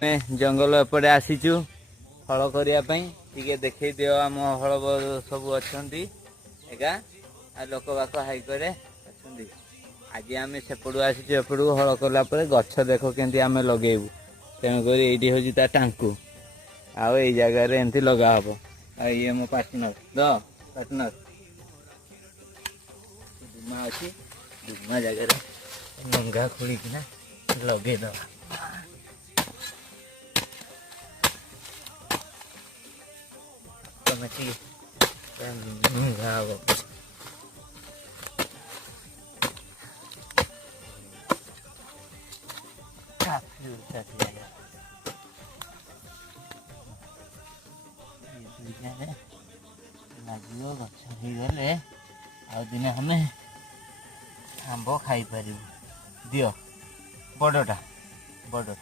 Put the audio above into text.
जंगल एपटे आसीचु हल करने टे देखई दियो आम हल सब अच्छा एका लोक बाक हाइकर आज आम सेपटू आसीचु एपटू हल कला गछ देख केमती आम लगेबू तेणुक ये हूँ ता टांकू आउ ये जगार एमती लगा हम ये मो पार्टनर पार्टनर डुमा अच्छी डुमा जगार नंगा खोलिकिना लगे दवा नंगा हम काफी लगे गछ गले आ दिने हमें आंब खाई पार दियो बड़टा बड़टा